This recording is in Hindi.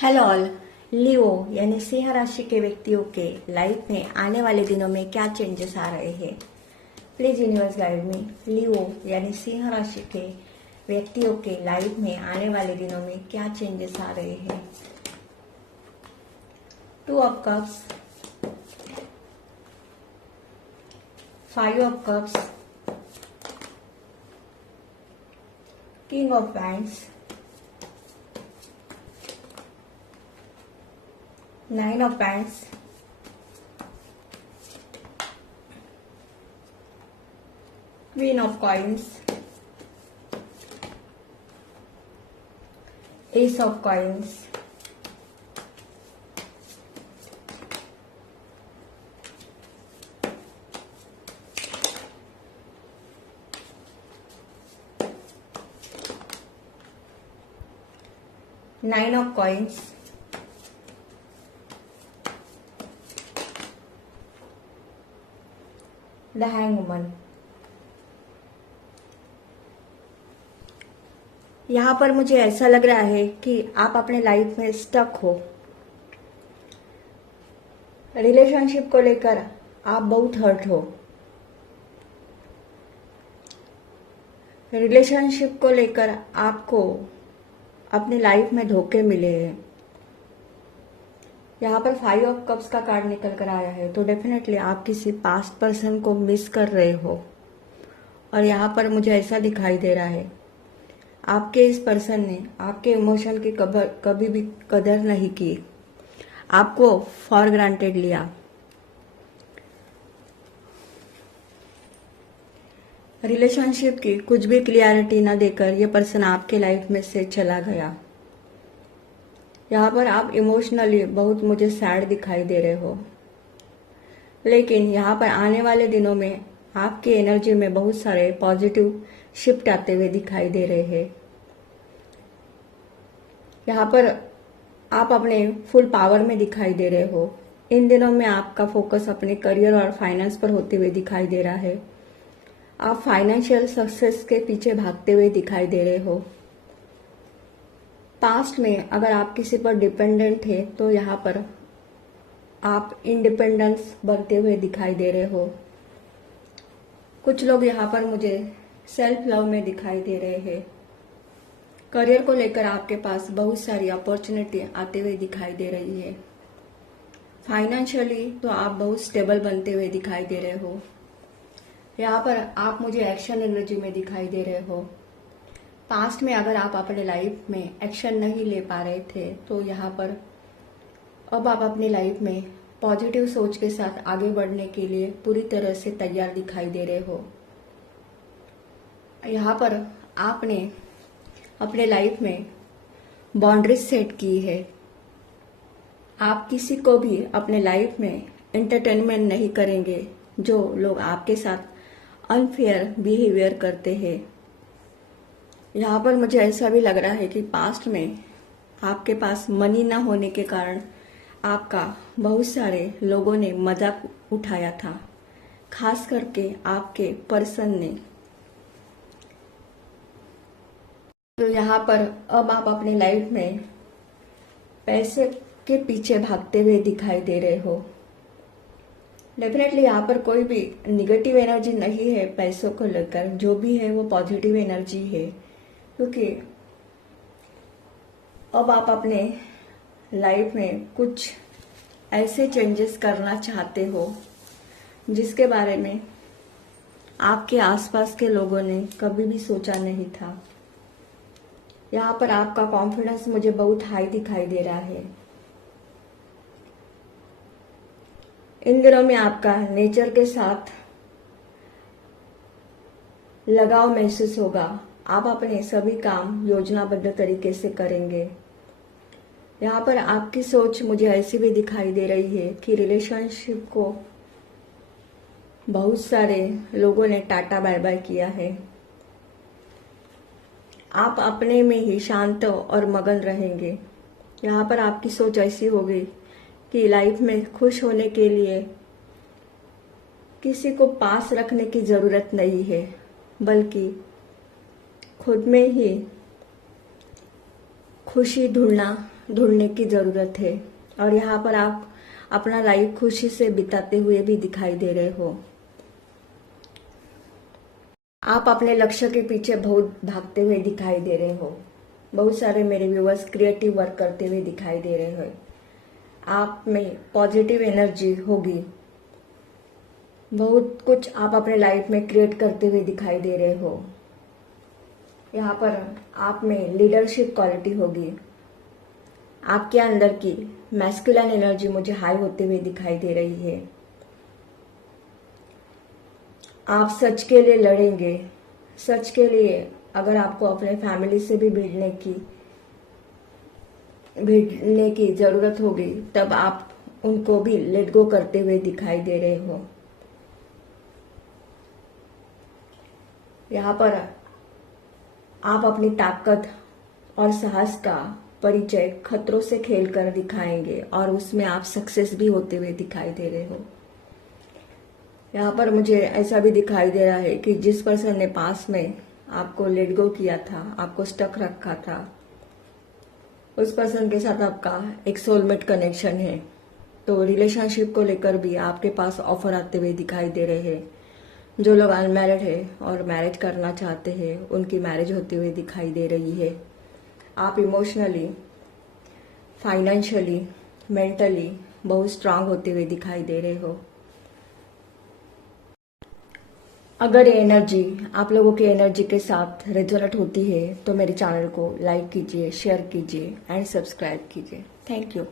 Hello all. लियो यानी सिंह राशि के व्यक्तियों के लाइफ में आने वाले दिनों में क्या चेंजेस आ रहे हैं, प्लीज यूनिवर्स गाइड में। लियो यानी सिंह राशि के व्यक्तियों के लाइफ में आने वाले दिनों में क्या चेंजेस आ रहे हैं। 2 of cups, 5 of cups, king of wands, 9 of Wands, Queen of Coins, Ace of Coins, Nine of Coins, the hangman. यहाँ पर मुझे ऐसा लग रहा है कि आप अपने लाइफ में स्टक हो। रिलेशनशिप को लेकर आप बहुत हर्ट हो। रिलेशनशिप को लेकर आपको अपनी लाइफ में धोखे मिले हैं। यहाँ पर 5 ऑफ कप्स का कार्ड निकल कर आया है, तो डेफिनेटली आप किसी पास्ट पर्सन को मिस कर रहे हो। और यहाँ पर मुझे ऐसा दिखाई दे रहा है आपके इस पर्सन ने आपके इमोशन की कभी भी कदर नहीं की, आपको फॉर ग्रांटेड लिया। रिलेशनशिप की कुछ भी क्लियरिटी ना देकर ये पर्सन आपके लाइफ में से चला गया। यहाँ पर आप इमोशनली बहुत मुझे सैड दिखाई दे रहे हो, लेकिन यहाँ पर आने वाले दिनों में आपकी एनर्जी में बहुत सारे पॉजिटिव शिफ्ट आते हुए दिखाई दे रहे हैं। यहाँ पर आप अपने फुल पावर में दिखाई दे रहे हो। इन दिनों में आपका फोकस अपने करियर और फाइनेंस पर होते हुए दिखाई दे रहा है। आप फाइनेंशियल सक्सेस के पीछे भागते हुए दिखाई दे रहे हो। पास्ट में अगर आप किसी पर डिपेंडेंट थे तो यहाँ पर आप इंडिपेंडेंस बनते हुए दिखाई दे रहे हो। कुछ लोग यहाँ पर मुझे सेल्फ लव में दिखाई दे रहे हैं। करियर को लेकर आपके पास बहुत सारी अपॉर्चुनिटी आते हुए दिखाई दे रही है। फाइनेंशियली तो आप बहुत स्टेबल बनते हुए दिखाई दे रहे हो। यहाँ पर आप मुझे एक्शन एनर्जी में दिखाई दे रहे हो। पास्ट में अगर आप अपने लाइफ में एक्शन नहीं ले पा रहे थे तो यहाँ पर अब आप अपनी लाइफ में पॉजिटिव सोच के साथ आगे बढ़ने के लिए पूरी तरह से तैयार दिखाई दे रहे हो। यहाँ पर आपने अपने लाइफ में बाउंड्रीज सेट की है। आप किसी को भी अपने लाइफ में एंटरटेनमेंट नहीं करेंगे जो लोग आपके साथ अनफेयर बिहेवियर करते हैं। यहाँ पर मुझे ऐसा भी लग रहा है कि पास्ट में आपके पास मनी ना होने के कारण आपका बहुत सारे लोगों ने मजाक उठाया था, खास करके आपके पर्सन ने। तो यहाँ पर अब आप अपनी लाइफ में पैसे के पीछे भागते हुए दिखाई दे रहे हो। डेफिनेटली यहाँ पर कोई भी निगेटिव एनर्जी नहीं है पैसों को लेकर, जो भी है वो पॉजिटिव एनर्जी है। क्योंकि अब आप अपने लाइफ में कुछ ऐसे चेंजेस करना चाहते हो जिसके बारे में आपके आसपास के लोगों ने कभी भी सोचा नहीं था। यहाँ पर आपका कॉन्फिडेंस मुझे बहुत हाई दिखाई दे रहा है। इन दिनों में आपका नेचर के साथ लगाव महसूस होगा। आप अपने सभी काम योजनाबद्ध तरीके से करेंगे। यहाँ पर आपकी सोच मुझे ऐसी भी दिखाई दे रही है कि रिलेशनशिप को बहुत सारे लोगों ने टाटा बाय बाय किया है। आप अपने में ही शांत और मगन रहेंगे। यहाँ पर आपकी सोच ऐसी होगी कि लाइफ में खुश होने के लिए किसी को पास रखने की जरूरत नहीं है, बल्कि खुद में ही खुशी ढूंढना ढूंढने की जरूरत है और यहाँ पर आप अपना लाइफ खुशी से बिताते हुए भी दिखाई दे रहे हो। आप अपने लक्ष्य के पीछे बहुत भागते हुए दिखाई दे रहे हो। बहुत सारे मेरे व्यूअर्स क्रिएटिव वर्क करते हुए दिखाई दे रहे हो। आप में पॉजिटिव एनर्जी होगी। बहुत कुछ आप अपने लाइफ में क्रिएट करते हुए दिखाई दे रहे हो। यहाँ पर आप में लीडरशिप क्वालिटी होगी। आपके अंदर की मैस्कुलिन एनर्जी मुझे हाई होते हुए दिखाई दे रही है। आप सच के लिए लड़ेंगे। सच के लिए अगर आपको अपने फैमिली से भी भिड़ने की जरूरत होगी तब आप उनको भी लेट गो करते हुए दिखाई दे रहे हो। यहाँ पर आप अपनी ताकत और साहस का परिचय खतरों से खेलकर दिखाएंगे और उसमें आप सक्सेस भी होते हुए दिखाई दे रहे हो। यहाँ पर मुझे ऐसा भी दिखाई दे रहा है कि जिस पर्सन ने पास में आपको लेट गो किया था, आपको स्टक रखा था, उस पर्सन के साथ आपका एक सोलमेट कनेक्शन है। तो रिलेशनशिप को लेकर भी आपके पास ऑफर आते हुए दिखाई दे रहे हैं। जो लोग अनमैरिड है और मैरिज करना चाहते हैं उनकी मैरिज होती हुई दिखाई दे रही है। आप इमोशनली, फाइनेंशियली, मेंटली बहुत स्ट्रांग होते हुए दिखाई दे रहे हो। अगर ये एनर्जी आप लोगों की एनर्जी के साथ रेजोनेट होती है तो मेरे चैनल को लाइक कीजिए, शेयर कीजिए एंड सब्सक्राइब कीजिए। Thank you.